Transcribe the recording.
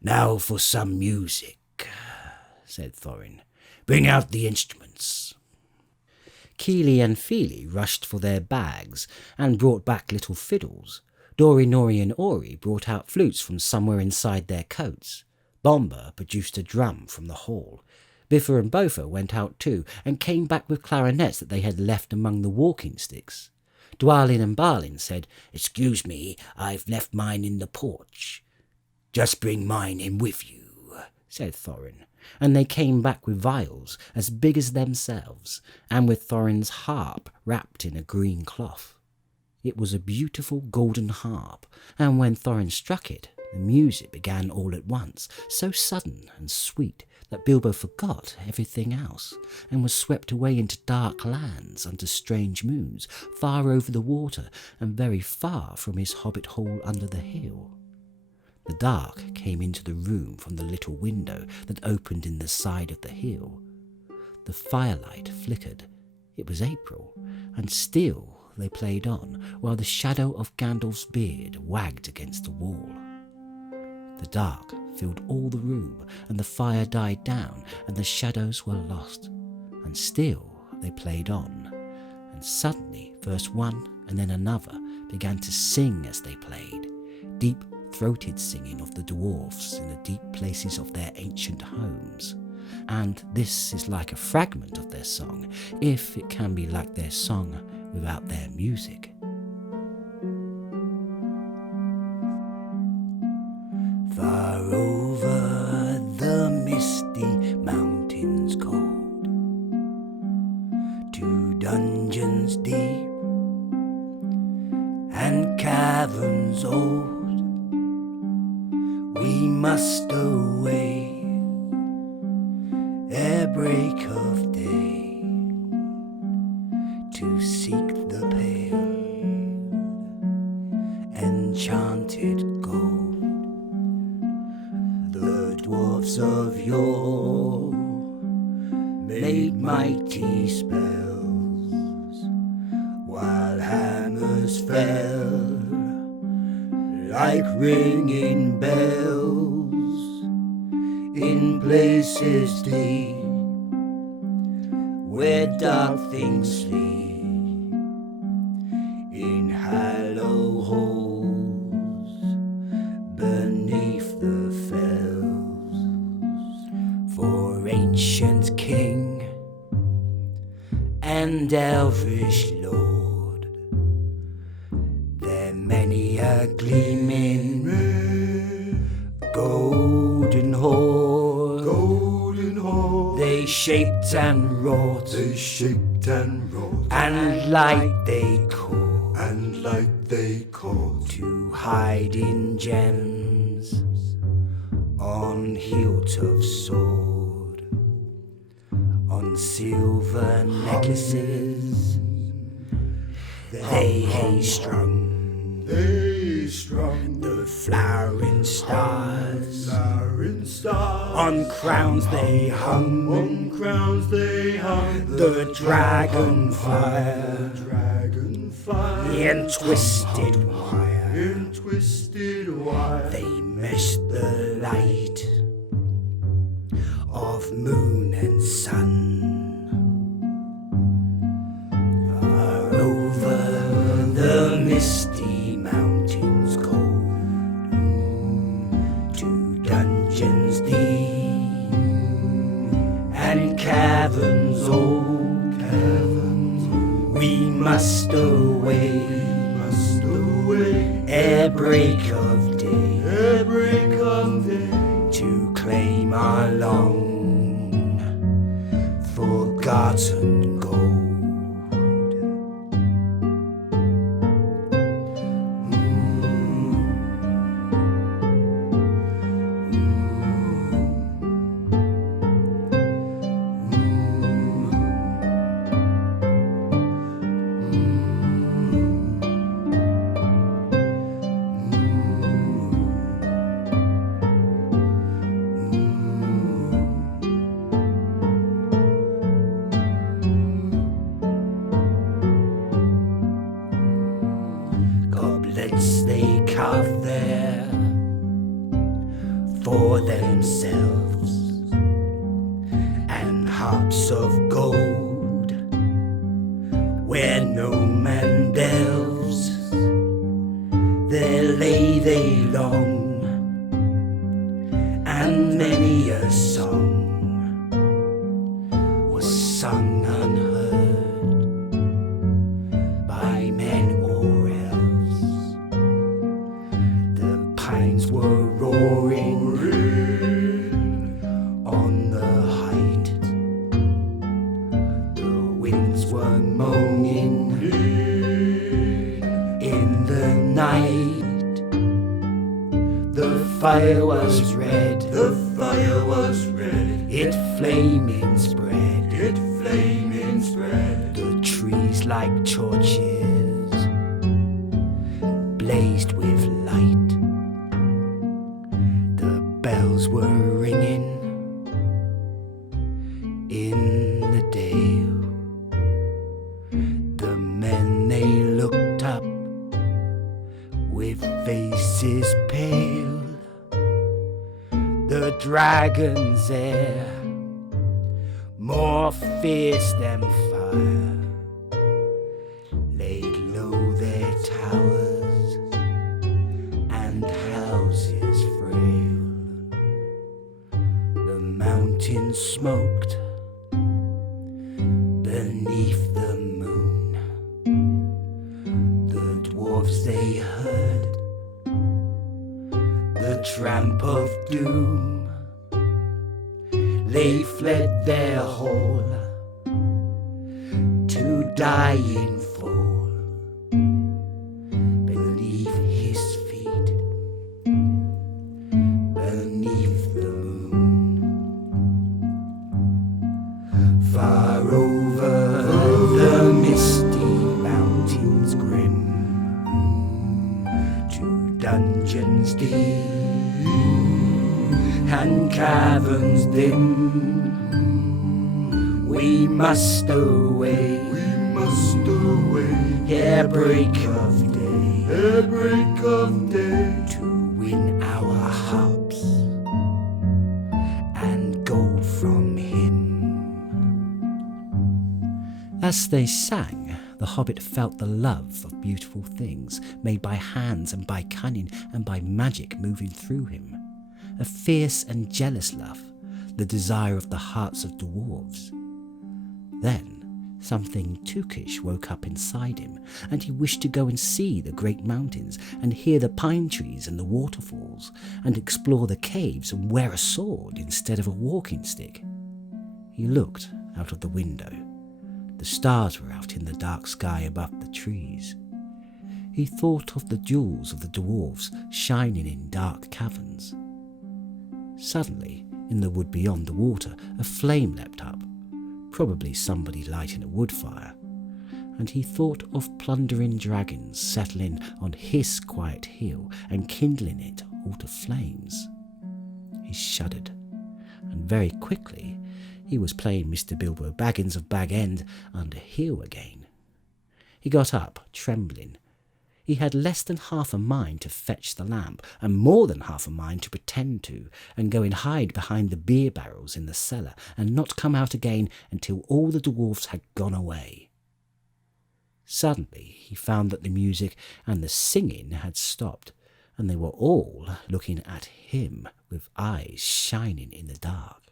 "Now for some music," said Thorin. "Bring out the instruments." Keely and Feely rushed for their bags and brought back little fiddles. Dori, Nori and Ori brought out flutes from somewhere inside their coats. Bomba produced a drum from the hall. Biffa and Bofa went out too, and came back with clarinets that they had left among the walking sticks. Dwalin and Balin said, "Excuse me, I've left mine in the porch." "Just bring mine in with you," said Thorin, and they came back with viols as big as themselves, and with Thorin's harp wrapped in a green cloth. It was a beautiful golden harp, and when Thorin struck it, the music began all at once, so sudden and sweet that Bilbo forgot everything else, and was swept away into dark lands under strange moons, far over the water, and very far from his hobbit hole under the hill. The dark came into the room from the little window that opened in the side of the hill. The firelight flickered. It was April, and still they played on, while the shadow of Gandalf's beard wagged against the wall. The dark filled all the room, and the fire died down, and the shadows were lost. And still they played on, and suddenly first one and then another began to sing as they played, deep-throated singing of the dwarfs in the deep places of their ancient homes. And this is like a fragment of their song, if it can be like their song without their music. Far over the misty mountains cold, to dungeons deep and caverns old, we must away ere break of day, to seek the pale enchanted gold. The dwarfs of yore made mighty spells, while hammers fell like ringing bells in places deep where dark things sleep, in hollow holes beneath the fells. For ancient king and elvish lord, there many a gleaming golden hoard, they shaped and wrought, and light they caught, to hide in gems on hilt of sword, on silver necklaces they strung the flowering stars, on crowns they hung, the dragon fire, in twisted wire, they meshed the light of moon and sun. Far over the misty mountains cold, to dungeons deep and caverns old, we must away ere break of day, to claim our long forgotten gold. for themselves, and harps of gold where no man delves. There lay they long, and many a song was sung unheard by men or elves. The pines were roaring on the height, the winds were moaning in the night. The fire was red, the fire was red, it flaming spread, it flaming spread. The trees like torches blazed with light, the bells were ringing in the dale. The men they looked up with faces pale. The dragons there, more fierce than fire, laid low their towers and houses frail. The mountains smoked beneath the moon. The dwarves they heard the tramp of doom. They fled their hall to die in fall beneath his feet, beneath the moon. Far over the misty mountains grim, to dungeons deep and caverns dim, we must away, ere break of day, to win our harps and gold from him. As they sang, the hobbit felt the love of beautiful things made by hands and by cunning and by magic moving through him. A fierce and jealous love, the desire of the hearts of dwarves. Then something tookish woke up inside him, and he wished to go and see the great mountains, and hear the pine trees and the waterfalls, and explore the caves and wear a sword instead of a walking stick. He looked out of the window. The stars were out in the dark sky above the trees. He thought of the jewels of the dwarves shining in dark caverns. Suddenly, in the wood beyond the water, a flame leapt up, probably somebody lighting a wood fire, and he thought of plundering dragons settling on his quiet hill and kindling it all to flames. He shuddered, and very quickly he was playing Mr. Bilbo Baggins of Bag End under heel again. He got up, trembling. He had less than half a mind to fetch the lamp, and more than half a mind to pretend to, and go and hide behind the beer barrels in the cellar, and not come out again until all the dwarfs had gone away. Suddenly he found that the music and the singing had stopped, and they were all looking at him with eyes shining in the dark.